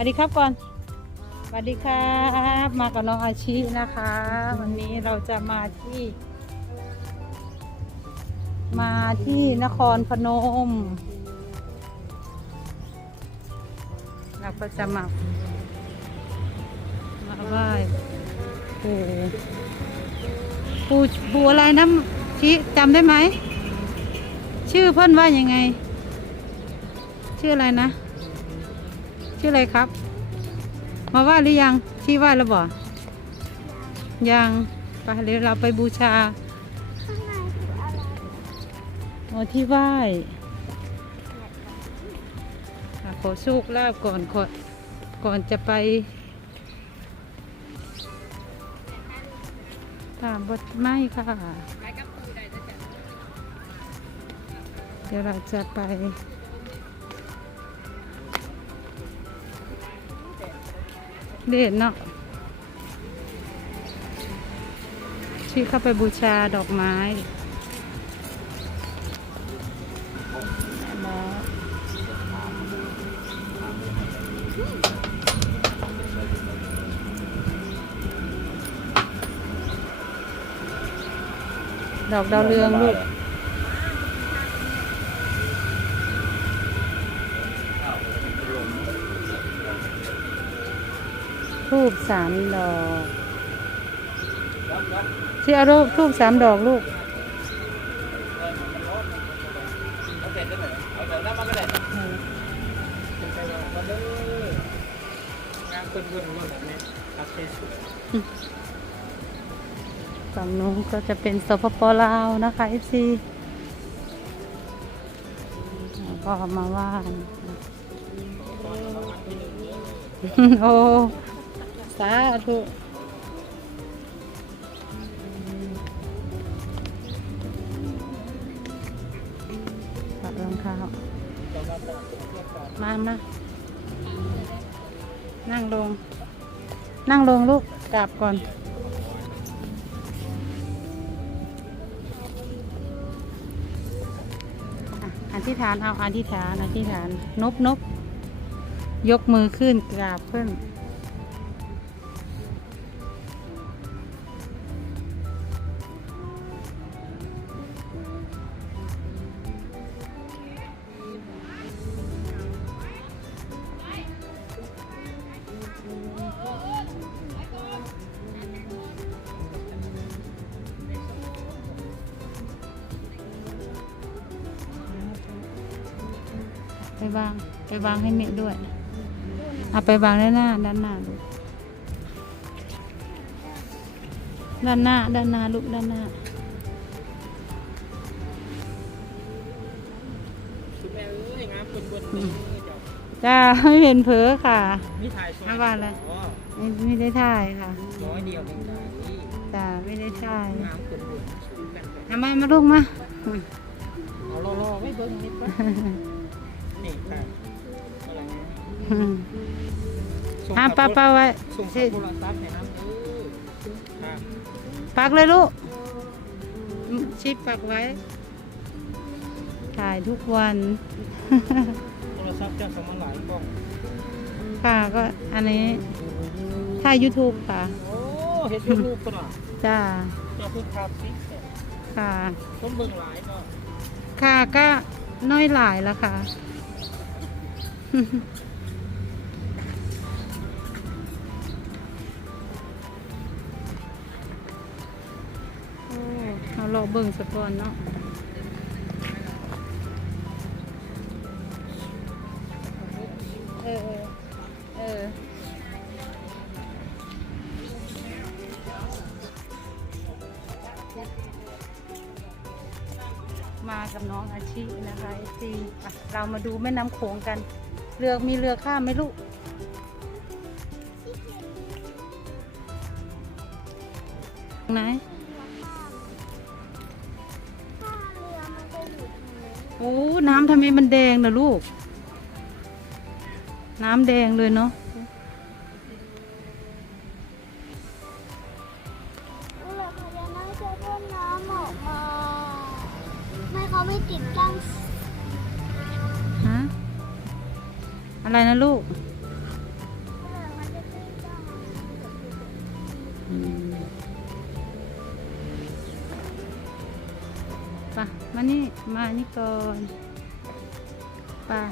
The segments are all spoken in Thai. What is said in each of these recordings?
วัสดีครับก่อนสวัสดีครับ มากับน้องอาชีนะคะ วันนี้เราจะมาที่ มาที่นครพนม เราก็จะมามาไหว้ปู่ปู่ปู่อะไรนะชี้จำได้ไหม ชื่อเพื่อนว่ายังไง ชื่ออะไรนะ ชื่ออะไรครับ มาไหว้หรือยังชี้ไหว้แล้วบ่ยังไปเดี๋ยวเราไปบูชาข้างในคืออะไรโอ้ที่ไหว้อะขอโชคลาภก่อนก่อนก่อนจะไปถามบทไม่ค่ะ เดี๋ยวเราจะไป เด่นเนาะที่เข้าไปบูชาดอกไม้ดอกดาวเรืองลูก สามดอกที่เอารูปทูบสามดอกลูกงานคนวนวนแบบนี้ครับเทสฝั่งนู้นก็จะเป็นสปปลาวนะคะ FC แล้วก็มาว่านโอ้ สาธุปัดรองเท้ามามานั่งลง นั่งลงลูกกราบก่อน อธิษฐานเอาอธิษฐานอธิษฐานนบนบยกมือขึ้นกราบขึ้น ไปวางไปวางให้เมฆด้วยเอาไปวางด้านหน้า ด้านหน้าลูกด้านหน้า ด้านหน้าลูกด้านหน้าคุณแม่เอ้ยงานคนวนนี้เจ้าจ้าไม่เห็นเผลอค่ะมีถ่ายสวยไม่ว่าอะไรอ๋อไม่ไม่ได้ถ่ายค่ะร้อยเดียวเองได้นี่จ้าไม่ได้ถ่ายงานคนวนสูงกันไปเอามามาลูกมาอืมเอารอๆไว้เบิ้งนิดปะ นี่ค่ะอะไรนะอืมส่งอะขับป้าป้าไว้ส่งสิขับโทรศัพท์ให้น้ำเด้อค่ะปักเลยลูกอืมชิดปักไว้ ถ่ายทุกวัน โทรศัพท์เจ้าสมัยหลายกล้องค่ะก็อันนี้ถ่าย YouTube ค่ะ โอ้เห็นยูทูบก็น่ะจ้า เจ้าเพิ่งทำซิกค่ะ คนเบิ่งหลายก็ค่ะก็น้อยหลายแล้วค่ะ โอ้เอารอเบิ่งสักก่อนเนาะเออเออ เออมากับน้องอาชีนะคะไอซีเรามาดูแม่น้ำโขงกัน เรือมีเรือข้ามไหมลูก ไหนถ้าเรือมันจะอยู่ตรงนี้โอ้น้ำทำไมมันแดงนะลูก น้ำแดงเลยเนาะเรือพญานาคจะพ่นน้ำออกมาไม่เขาไม่ติดตั้ง อะไรนะลูกปะมานี่ มานี่ก่อนปะ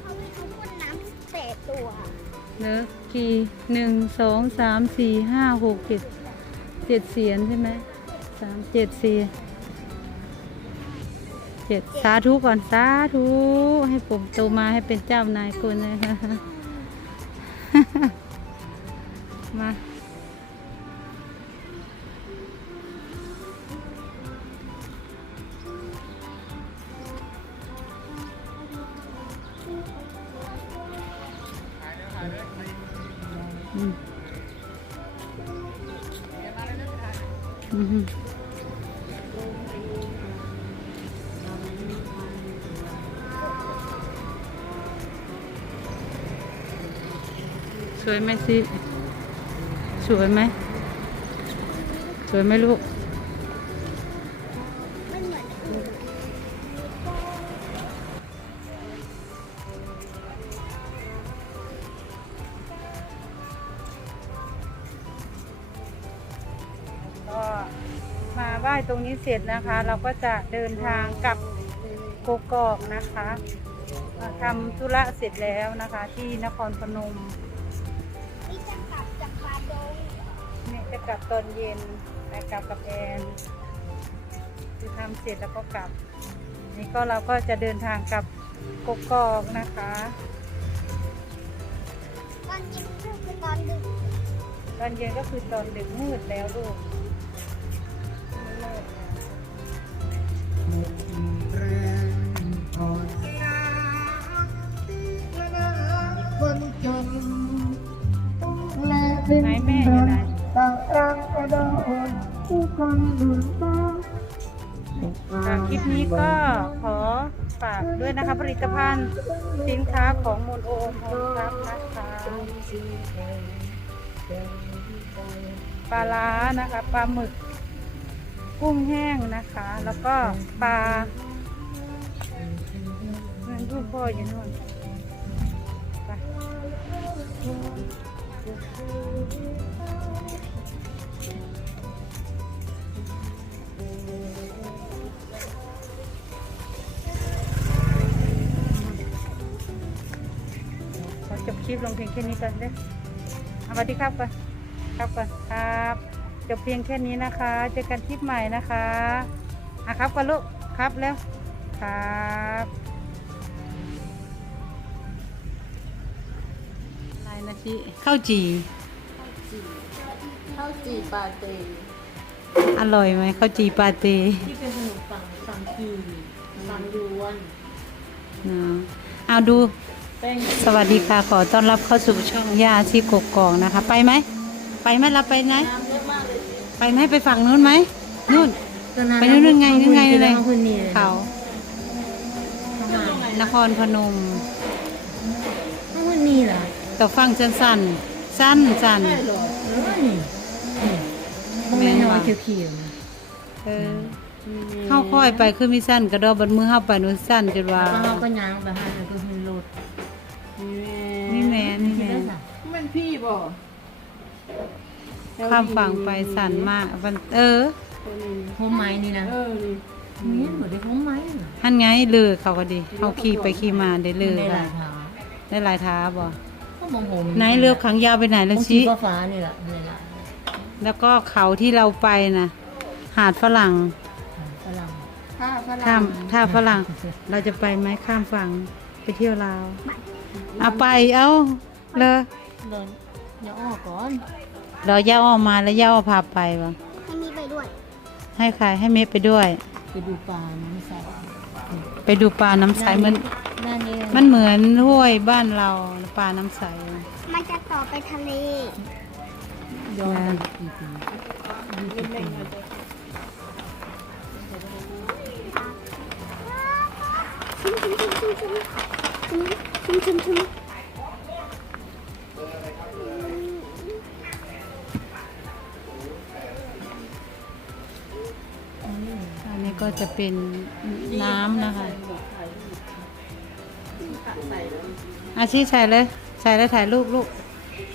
เขามีเขาพ่นน้ำเศษตัวเนอกี่หนึ่งสองสามสี่ห้าหกเจ็ดเจ็ดเสียนใช่ไหมสามเจ็ดเสียน เจ็ดสาธุก่อนสาธุให้ผมโตมาให้เป็นเจ้านายคนเลยค่ะมาอืม วยไหมสิ สวยไหม สวยไหมลูกมันเหมือนอื่นก็มาไหว้ตรงนี้เสร็จนะคะ เราก็จะเดินทางกลับโกกอกนะคะทำธุระเสร็จแล้วนะคะที่นครพนม จะกลับตอนเย็นไปกลับกับแอนคือทำเสร็จแล้วก็กลับ นี่ก็เราก็จะเดินทางกลับกกอกนะคะตอนเย็นก็คือตอนดึกตอนเย็นก็คือตอนดึกมืดแล้วลูก ระโดดผู้คนดุนบ้าค่ะคลิปนี้ก็ขอฝากด้วยนะคะผลิตภัณฑ์สินค้าของมูลโอมโฮมทรัพย์นะคะปลาล้านะคะปลาหมึก กุ้งแห้งนะคะ แล้วก็ปลาเงินรูปพ่ออยู่นู่นไป ขอจบคลิปลงเพียงแค่นี้ก่อนเด้อเอาสวัสดีครับก่อนครับก่อนครับจบเพียงแค่นี้นะคะ เจอกันคลิปใหม่นะคะอะครับก่อนลูกครับแล้วครับอะไรนะชิข้าวจีข้าวจีปาเต้ อร่อยไหมข้าวจีปาเต้ที่เป็นขนมปังปังกีปังยวนเนาะเอาดู แป้งสวัสดีค่ะขอต้อนรับเข้าสู่ช่องย่าชีกกกองนะคะ ไปไหม ไปไหมเราไปไหน น้ำเยอะมากเลยไปไหมไปฝั่งนู้นไหมนู่น ไปนู่นนู่นไงนู่นไงนู่นไงพื้นนี่เลยเขา นครพนมข้างบนนี่เหรอแต่ฟังสั้นสั้นสั้นสั้นใช่หรอเออนี่นี่ ตรงนี้น้อยเขียวๆนะเออเข้าค่อยไปคือมีสั้นกระดอกบันมือเข้าไปนู้นสั้นจนว่าแล้วเขาก็ย่างไปหาแล้วก็ขึ้นรถนี่แม่นี่แม่มันพี่บ่ข้ามฝั่งไปสั่นมากมันเออโฮมไม้นี่นะเออนี่เหมือนได้โฮมไม้น่ะท่านไงลือเขาก็ดีเขาขี่ไปขี่มาได้ลือได้หค่ะลายทางได้หลายท้าบ่ก็มองโฮมไหนเรือขังยาวไปไหนแล้แล้ววชี้ชี้ฟ้าๆนี่แหละนี่แหละ แล้วก็เขาที่เราไปนะหาดฝรั่งฝรั่งข้ามท่าฝรั่ง เราจะไปไหมข้ามฝั่งไปเที่ยวลาวเอาไปเอาเลยเดินอย่าออกก่อนเราย่าอ้อมมาแล้วย่าอ้อพาไปวะให้มีไปด้วย ให้ใครให้เมฆไปด้วย ไปดูปลาน้ำใสไปดูปลาน้ำใสมันด้านนี้มันเหมือนห้วยบ้านเราปลาน้ำใสมันจะต่อไปทะเล ย้อนกันกี่ปียี่สิบปีอันนี้ก็จะเป็นน้ำนะคะอาชีใส่เลย ใส่แล้วถ่ายรูปลูก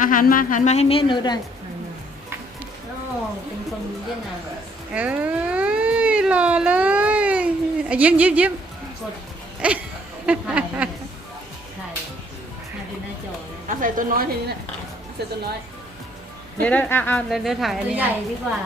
อาหารมาอาหันมาให้เมฆดูด้วย คนเวียดนามเอ้ยหล่อเลยอะยิ้มยิ้มยิ้มกดถ่ายถ่ายถ่ายเป็นหน้าจอเลยเอาใส่ตัวน้อยทีนี้แหละใส่ตัวน้อย เดี๋ยวเราเอาเอาเดี๋ยวเดี๋ยวถ่ายอันตัวนี้ ใหญ่ดีกว่า